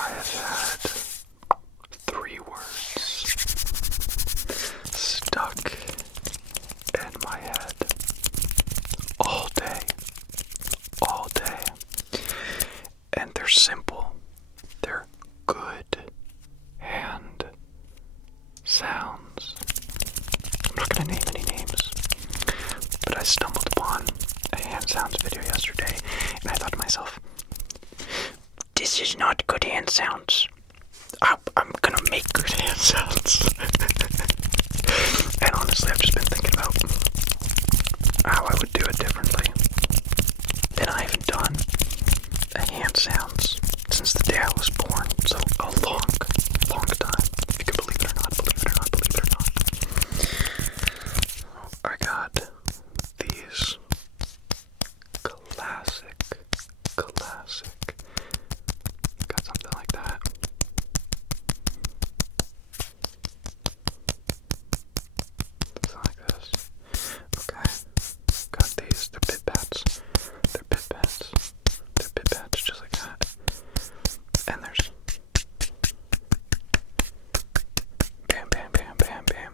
I have had 3 words stuck in my head all day, and they're simple. They're good hand sounds. I'm not going to name any names, but I stumbled upon a hand sounds video yesterday, and I thought to myself, this is not good hand sounds. I'm gonna make good hand sounds. And honestly, I've just been thinking about how I would do it differently. And I haven't done a hand sounds since the day I was born. So a long time. If you can believe it or not, believe it or not, believe it or not. I got these classic, got something like that. Something like this. Okay. Got these. They're pit bats. They're pit bats just like that. And there's bam, bam, bam, bam, bam.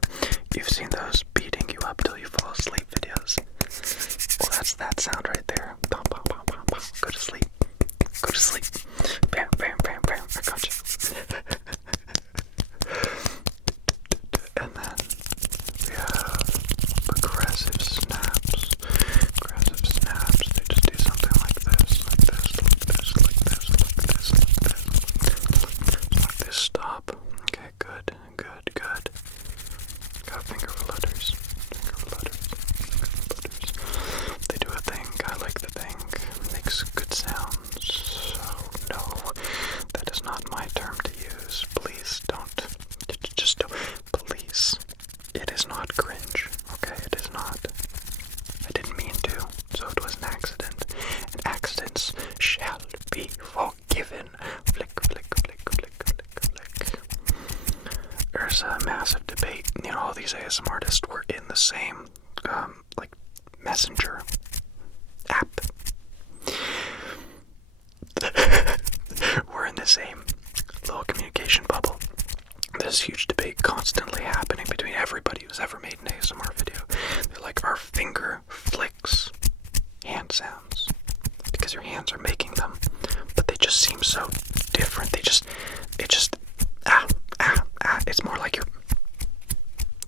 You've seen those beating you up till you fall asleep videos. Well, that's that sound right there. Bum, bum, bum, bum, bum. Go to sleep. Go to sleep. Bam, bam, bam, bam. I got you. And then we have progressive snaps. They just do something like this, like this, like this, like this, like this, like this. Like this. Stop. Okay, good. Got finger flutters. They do a thing. I like the thing. It makes good sounds. So no, that is not my term to use. Please don't. Just don't. Please. It is not cringe. Okay, it is not. I didn't mean to, so it was an accident. And accidents shall be forgiven. Flick. There's a massive debate. You know, all these ASMR artists were in the same, messenger app. We're in the same little communication bubble. There's huge debate constantly happening between everybody who's ever made an ASMR video. They're like, our finger flicks hand sounds because your hands are making them, but they just seem so different. It's more like you're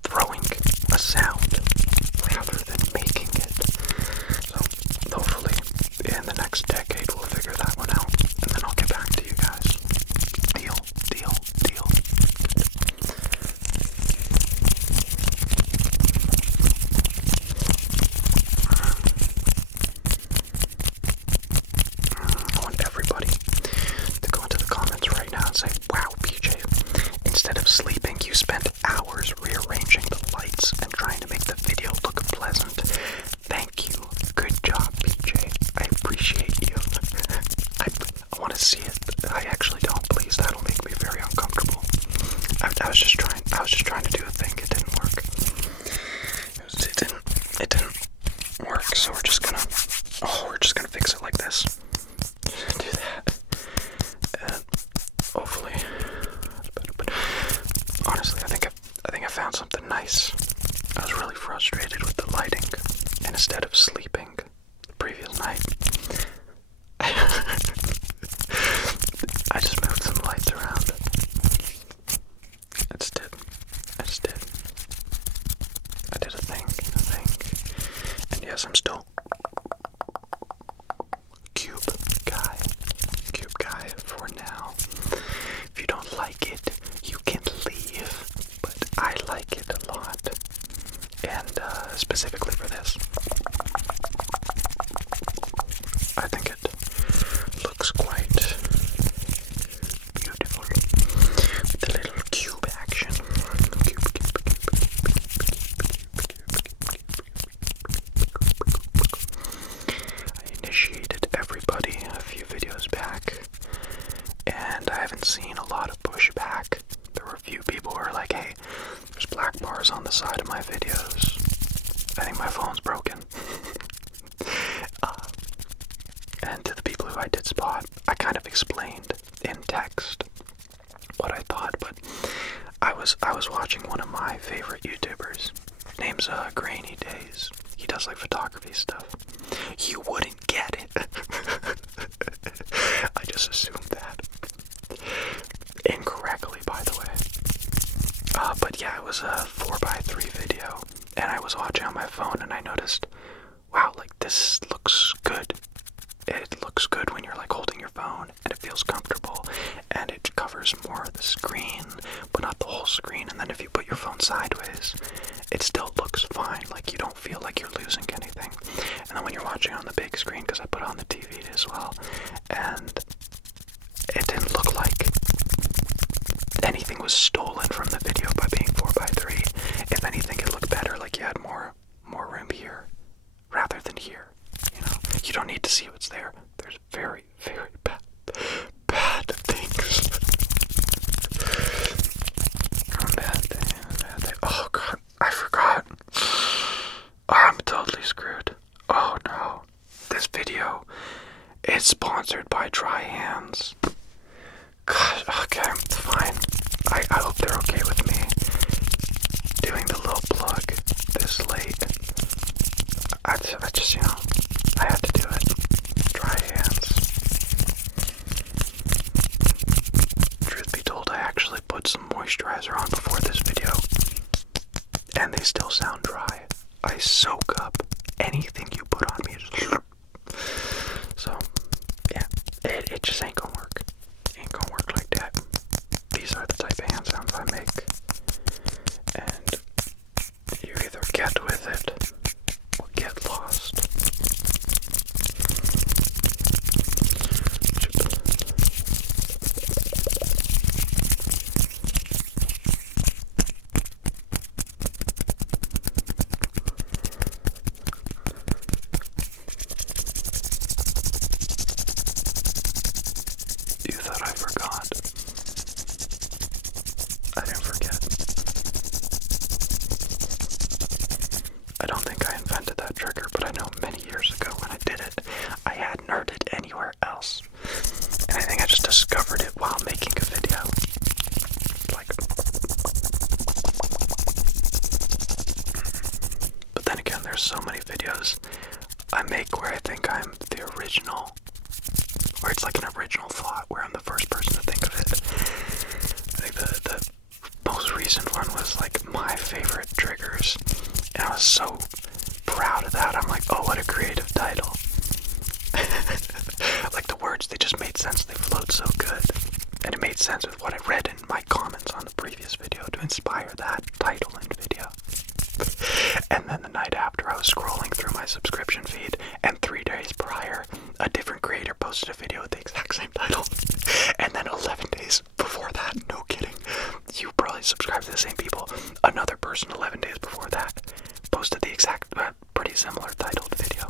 throwing a sound rather than making it. So hopefully in the next decade we'll figure that one out, and then I'll get back to you guys. Deal. I want everybody to go into the comments right now and say, wow, PJ, instead of sleeping, you spent hours rearranging the lights and trying to make the video look pleasant. Thank you. Good job, PJ. I appreciate you. I want to see it. I actually don't. Please, that'll make me very uncomfortable. I was just trying to do a thing. It didn't work. It didn't work. So we're just gonna fix it like this. Do that. And hopefully. But honestly, I think I found something nice. I was really frustrated with the lighting, and instead of sleeping the previous night, I just moved some lights around. I just did. I did a thing. And yes, I'm still cube guy for now. If you don't like it, you can leave, but I like it a lot. And specifically for this, I think it looks quite beautiful with the little cube action. I initiated everybody a few videos back, and I haven't seen a lot of pushback. There were a few people who were like, hey, there's black bars on the side of my videos. I think my phone's broken. And to the people who I did spot, I kind of explained in text was watching one of my favorite YouTubers. His name's Grainy Days. He does like photography stuff. You wouldn't get it. I just assumed that. Incorrectly, by the way. But yeah, it was a 4x3 video, and I was watching on my phone, and I noticed, wow, like this looks good. It looks good when you're like holding your phone, and it feels comfortable, and it covers more of the screen, but not the whole screen. And then if you put your phone sideways, it still looks fine. Like you don't feel like you're losing anything. And then when you're watching on the big screen, because I put it on the TV as well, and it didn't look like anything was stolen from the video by being 4x3. If anything, it looked better, like you had more room here rather than here. You know, you don't need to see what's there. There's very, very bad things. Bad thing. Oh god, I forgot. Oh, I'm totally screwed. Oh no. This video is sponsored by Dry Hands. Gosh, okay, fine. I hope they're okay with me doing the little plug this late. I just, you know, I had to do it. Dry Hands. Truth be told, I actually put some moisturizer on before this video, and they still sound dry. I soak up anything you put on me. So, yeah, it just ain't gonna work. Ain't gonna work like that. These are the type of hand sounds I make, and you either get with it or get lost. You thought I forgot. I didn't forget. I don't think I invented that trigger, but I know many years ago when I did it, I hadn't heard it anywhere else. And I think I just discovered it while making a video. Like, but then again, there's so many videos I make where I think I'm the original, where it's like an original thought, where I'm the first person to think of it. I think the most recent one was like my favorite triggers, and I was so proud of that. I'm like, oh, what a creative title. Like the words, they just made sense. They flowed so good, and it made sense with what I read in my comments on the previous video to inspire that title and video. And then the night after, I was scrolling through my subscription feed, and 3 days prior, a different creator posted a video with the exact same title. And then 11 days before that, no kidding, you probably subscribe to the same people, another person 11 days before that posted the exact, pretty similar titled video.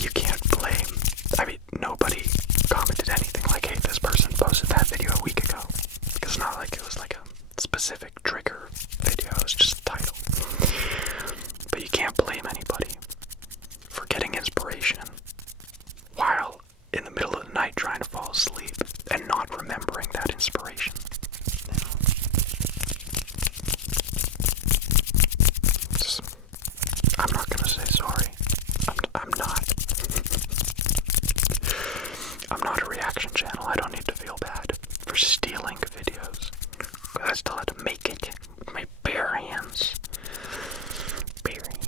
You can't blame, I mean, nobody commented anything like, hey, this person posted that video a week ago. Because it's not like it was like a specific trigger video, it was just a title. But you can't blame anybody for getting inspiration while in the middle of the night trying to fall asleep and not remembering that inspiration. You know? Just, I'm not gonna say sorry. I'm not. I'm not a reaction channel. I don't need to feel bad for stealing videos. But I still had to make it with my bare hands. Bare hands.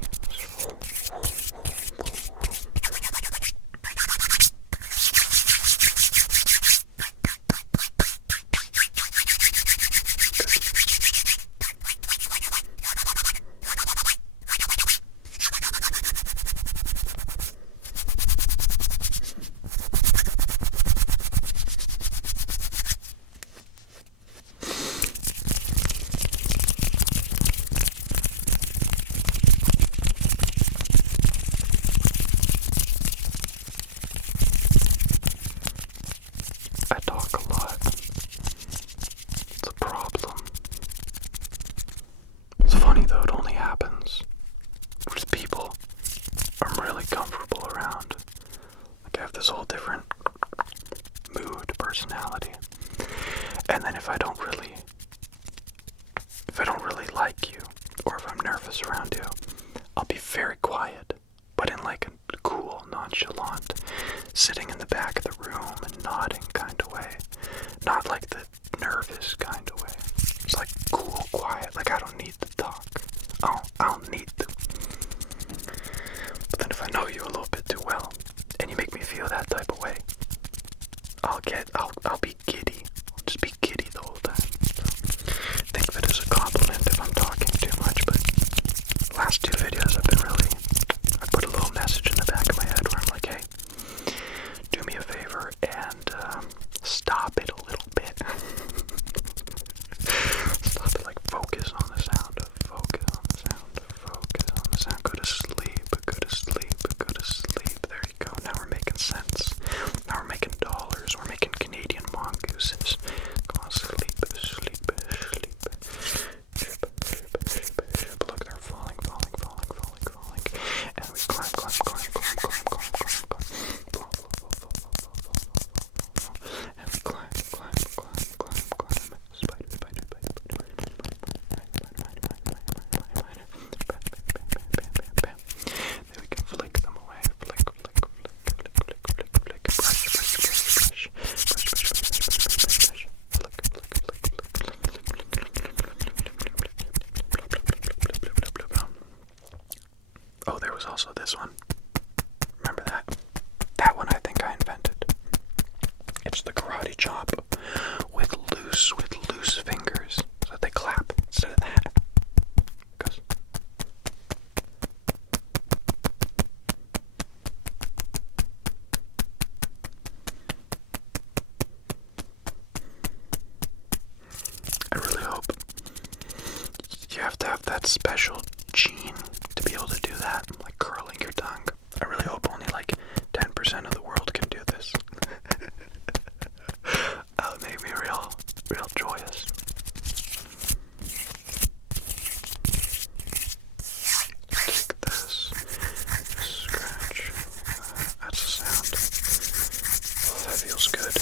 This whole different mood, personality. nonchalant, sitting in the back of the room and nodding kind of way. Not like the nervous kind of way. It's like cool, quiet, like I don't need to talk. I don't need to. But then if I know you a little bit too well, and you make me feel that type of way, I'll be giddy. I'll just be giddy the whole time. So, think of it as a compliment if I'm talking too much, but last two videos I put a little message in the back of my head where I'm like, hey, do me a favor and stop it a little bit. Stop it, like focus on the sound, focus on the sound, focus on the sound. Go to sleep, go to sleep, go to sleep. There you go. Now we're making sense. Now we're making dollars. We're making Canadian mongooses. Go on, sleep, sleep, sleep. Look, they're falling. And we climb. And we climb. Spider. Then we can flick them away. Flick. Oh, there was also this one. Remember that? That one I think I invented. It's the karate chop with loose fingers so that they clap instead of that. Because I really hope you have to have that special gene to be able to do that, like curling your tongue. I really hope only like 10% of the world can do this. That would make me real joyous. Take this, scratch. That's a sound. Oh, that feels good.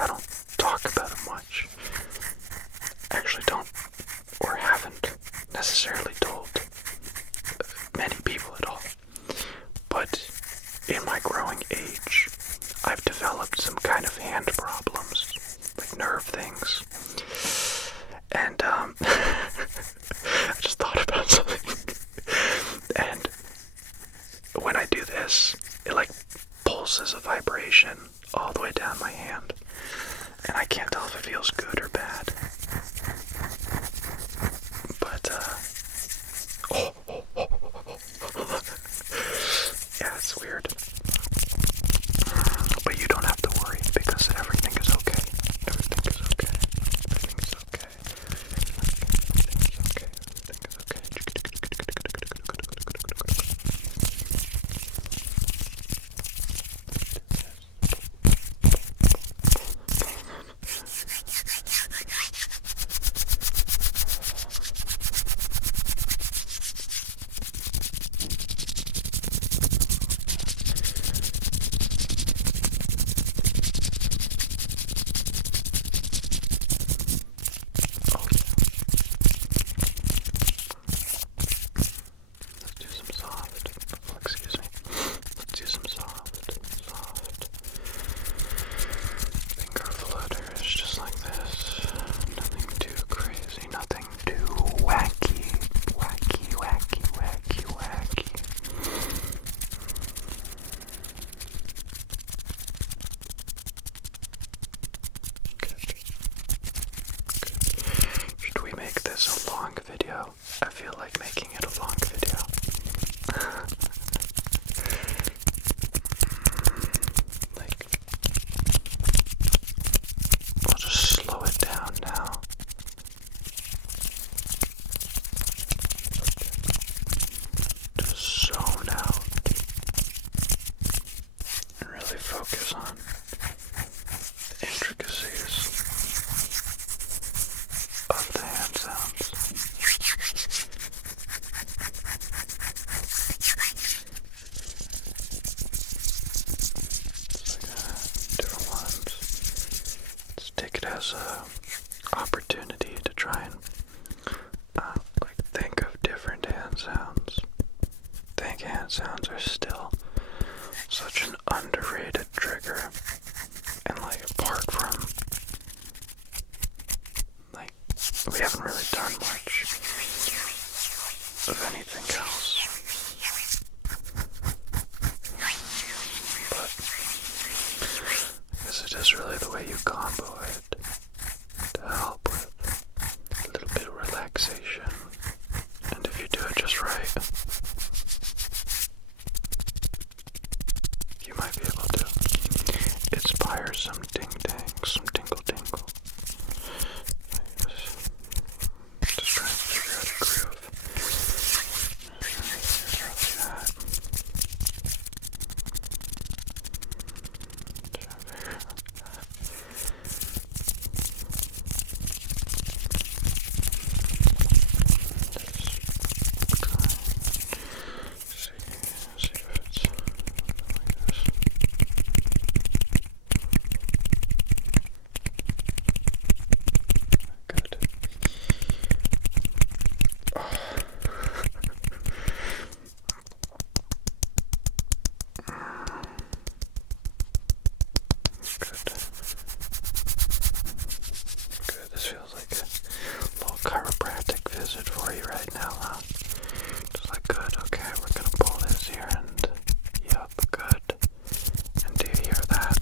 I don't talk about it much. Actually don't, or haven't necessarily told many people at all. But in my growing age, I've developed some kind of hand problems, like nerve things. And I just thought about something. And when I do this, it like pulses a vibration all the way down my hand. And I can't tell if it feels good or bad. But, yeah, it's weird. But you don't have to worry because everything is okay. Everything is okay. Everything is okay. Everything is okay. I feel like making it a long video. Like, I'll just slow it down now. Just zone out and really focus on the intricacies of the hand sounds. as a opportunity to try and think of different hand sounds. I think hand sounds are still such an underrated trigger, and apart from we haven't really done much of anything else. But I guess it is really the way you combo it to help with a little bit of relaxation. And if you do it just right, you might be able to inspire some ding-dang, some tingle-tingle. Just trying to figure out a groove. For you right now, huh? Just good, okay, we're gonna pull this here and, yep, good. And do you hear that?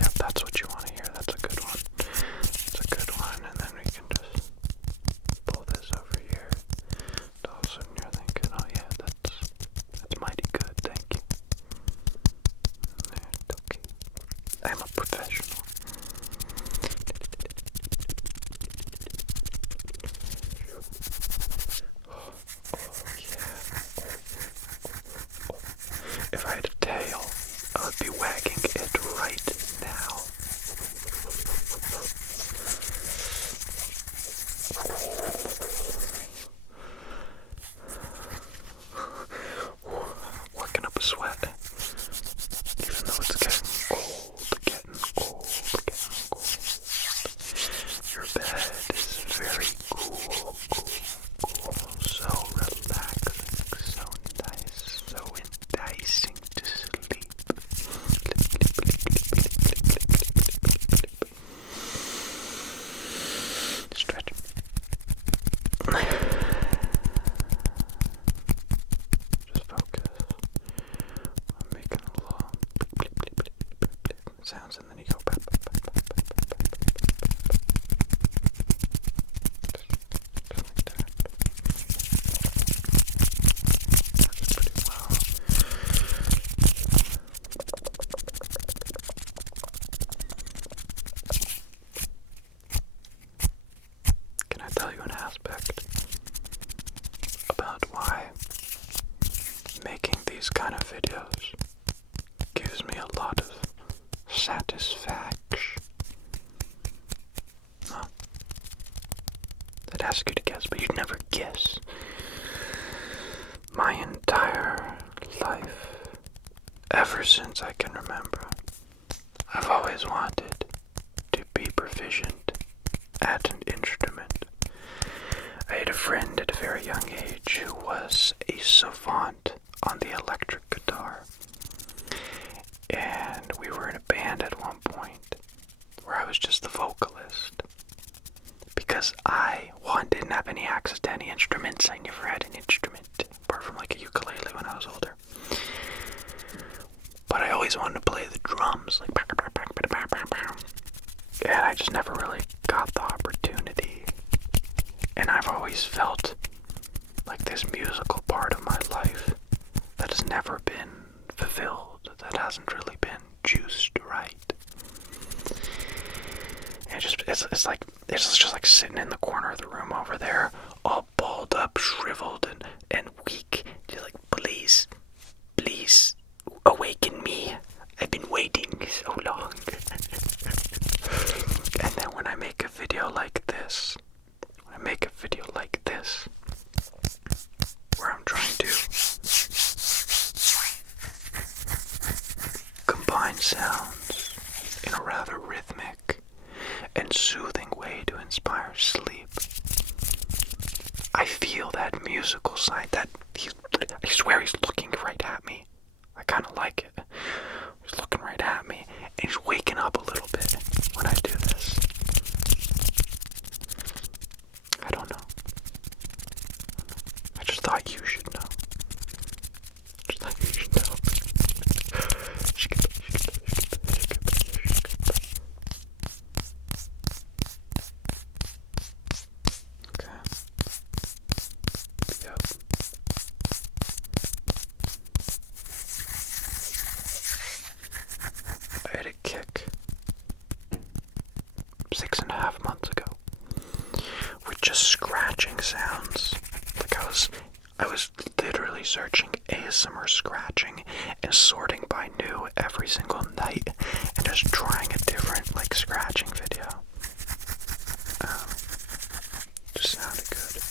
Yep, that's what you want to hear, that's a good one. That's a good one, and then we can just pull this over here. And all of a sudden you're thinking, oh yeah, that's mighty good, thank you. Okay, I'm a professional. If I had a tail, I would be wagging it right now. Working up a sweat, even though it's getting cold. Your bed is very cool, so relaxing, so nice, so enticing to sleep. Stretch. Just focus on making a little sounds, and then you go back. Can I tell you an aspect about why making these kind of videos gives me a lot of satisfaction? Huh? I'd ask you to guess, but you'd never guess. My entire life, ever since I can remember, I've always wanted to be proficient at an instrument. I had a friend at a very young age who was a savant on the electric guitar. And we were in a band at one point where I was just the vocalist. Because one, didn't have any access to any instruments. I never had an instrument, apart from a ukulele when I was older. But I always wanted to play the drums, and I just never really got the opportunity. And I've always felt like this musical part of my life that has never been fulfilled, that hasn't really been juiced right. And it's just like sitting in the corner of the room over there, all balled up, shriveled, and weak. You're like, please, awaken me. I've been waiting so long. And then when I make a video like this, where I'm trying to combine sounds in a rather rhythmic and soothing way to inspire sleep. I feel that musical side, that I swear he's looking right at me. I kind of like it. He's looking right at me, and he's waking up a little bit when I do this. I don't know. I just thought you should know. Just thought you should know. Okay. Yep. I had a kick 6.5 months ago with just scratching sounds. Like I was literally searching ASMR scratching and sorting by new every single night and just trying a different like scratching video. Just sounded good.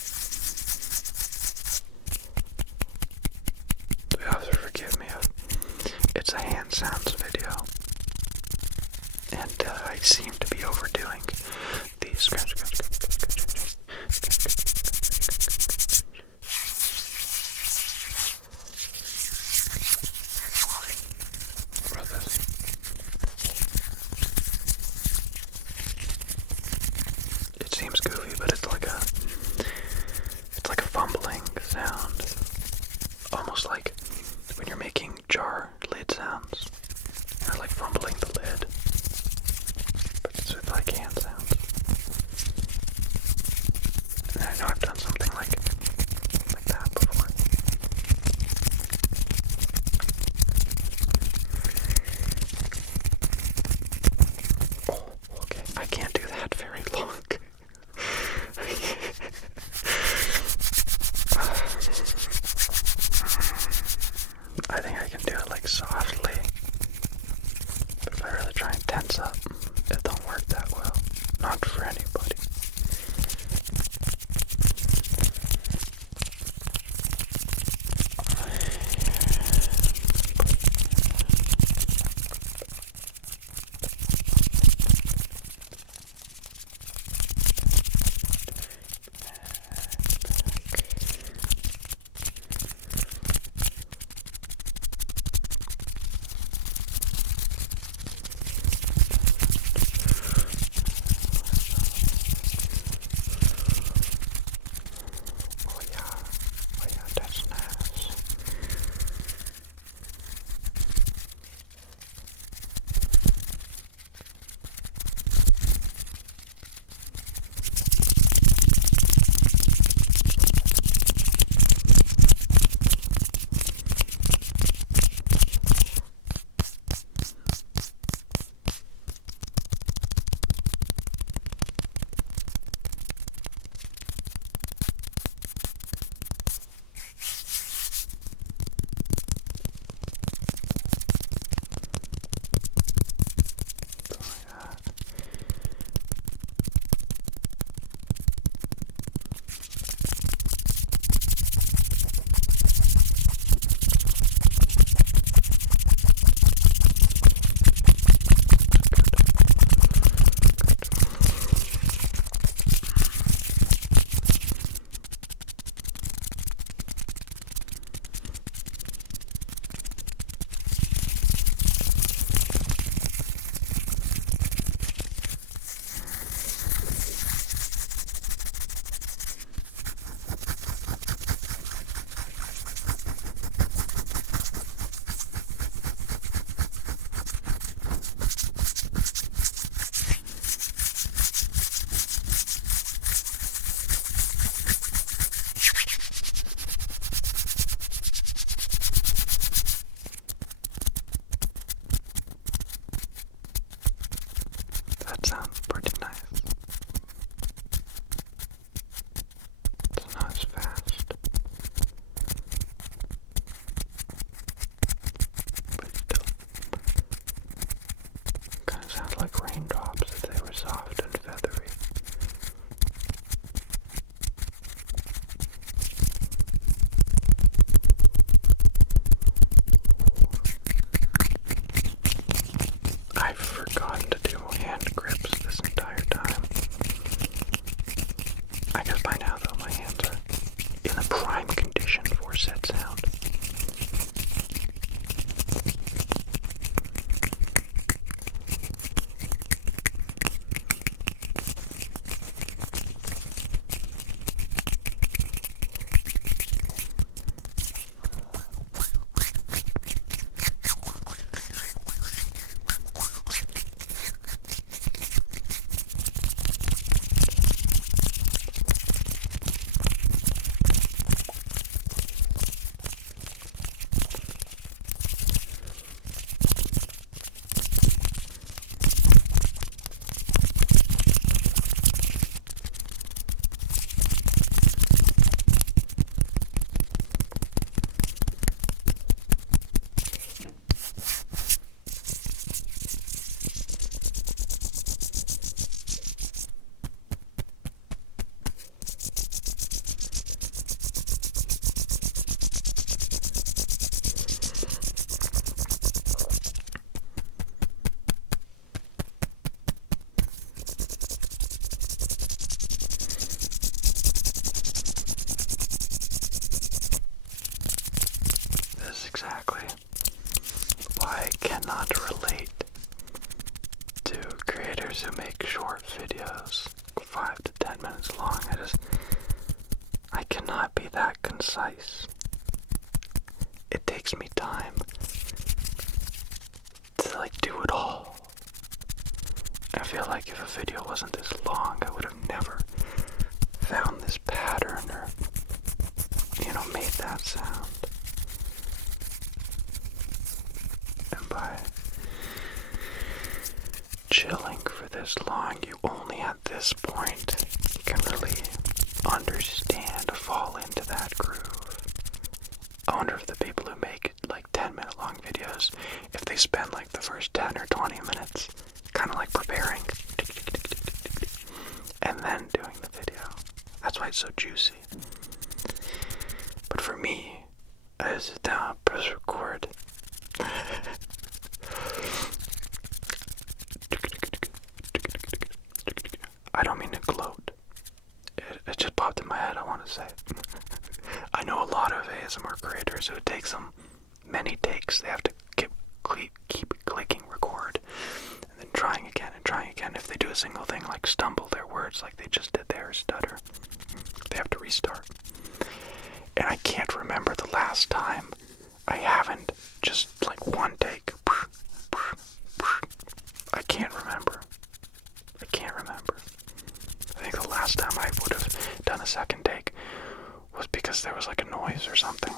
So you have to forgive me. It's a hand sounds video, and I seem to be overdoing the scratch. It seems goofy, but it's like a fumbling sound, almost like when you're making jar lid sounds. You're like fumbling the lid, but it's with like hand sounds. And I know I've done something like that before. Oh, okay. I can't do that very long. prime condition for said sound. Exactly why I cannot relate to creators who make short videos, 5 to 10 minutes long. I cannot be that concise. It takes me time to do it all. I feel like if a video wasn't this long, I would have never found this pattern or, made that sound. And by chilling for this long, you only at this point can really understand, fall into that groove. I wonder if the people who make 10-minute long videos, if they spend the first 10 or 20 minutes kind of preparing and then doing the video. That's why it's so juicy. But for me, I sit down, press record. I don't mean to gloat. It just popped in my head, I want to say. I know a lot of ASMR creators who it takes them many takes. They have to keep clicking record and then trying again and trying again. If they do a single thing stumble their words like they just did there, stutter, they have to restart. And I can't remember the last time I haven't just one take. I can't remember. I think the last time I would have done a second take was because there was a noise or something.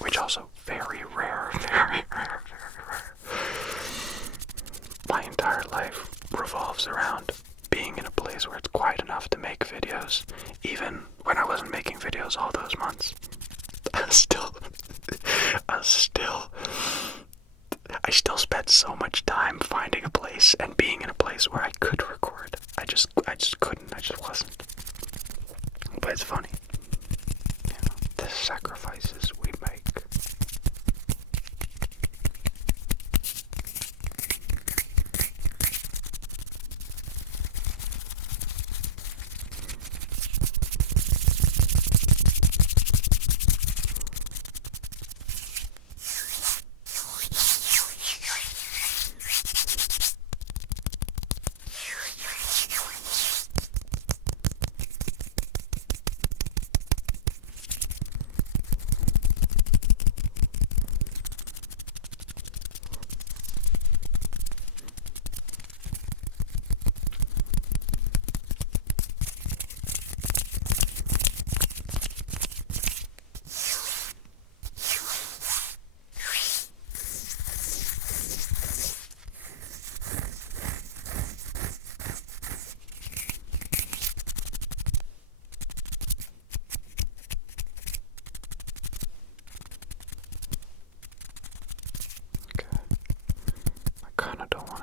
Which also very rare. My entire life revolves around being in a place where it's quiet enough to make videos. Even when I wasn't making videos all those months. I still spent so much time finding a place and being in a place where I could record. I just couldn't. I just wasn't. But it's funny. The sacrifices we make.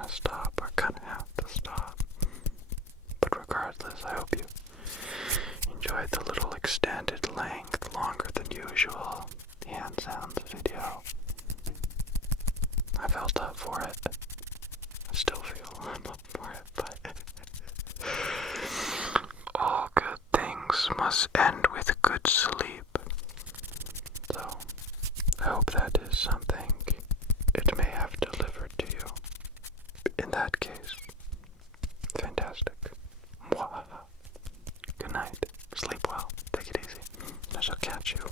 Stop. I kind of have to stop. But regardless, I hope you enjoyed the little extended length, longer than usual hand sounds video. I felt up for it. I still feel I'm up for it, but all good things must end with good sleep. In that case, fantastic. Good night. Sleep well. Take it easy. I shall catch you